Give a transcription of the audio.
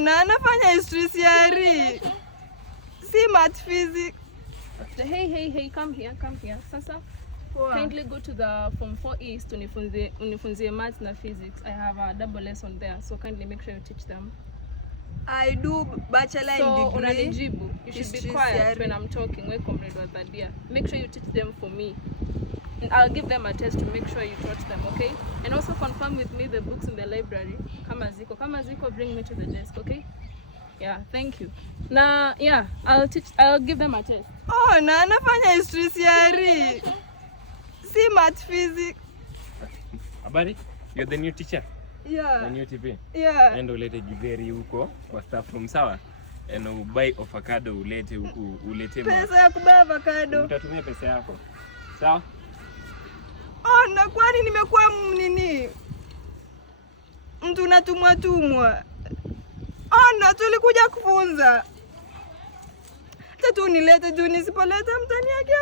na anafanya history CRE. Si math physics. Hey, come here. Sasa, kindly go to the Form 4 East unifunzie maths na physics. I have a double lesson there, so kindly make sure you teach them. I do bachelor in degree. So, unanijibu. You should be quiet when I'm talking. We're comrade or that dear. Make sure you teach them for me. And I'll give them a test to make sure you taught them, okay? And also confirm with me the books in the library. Kama ziko, bring me to the desk, okay? Yeah, thank you. Now, yeah, I'll give them a test. Na anafanya history CRE. Si math physics. Habari? You're the new teacher? Yeah. The new TP? Yeah. And ulete Githeri huko kwa staff room, sawa? And buy avocado ulete huku, ulete pesa ya kubuy avocado. Utatumia pesa yako. Sawa? Na kwani nimekuwa nini? Mtu natumwa. Na tulikuja kufunza. Tatu nilete juu nisipoleta mtani yake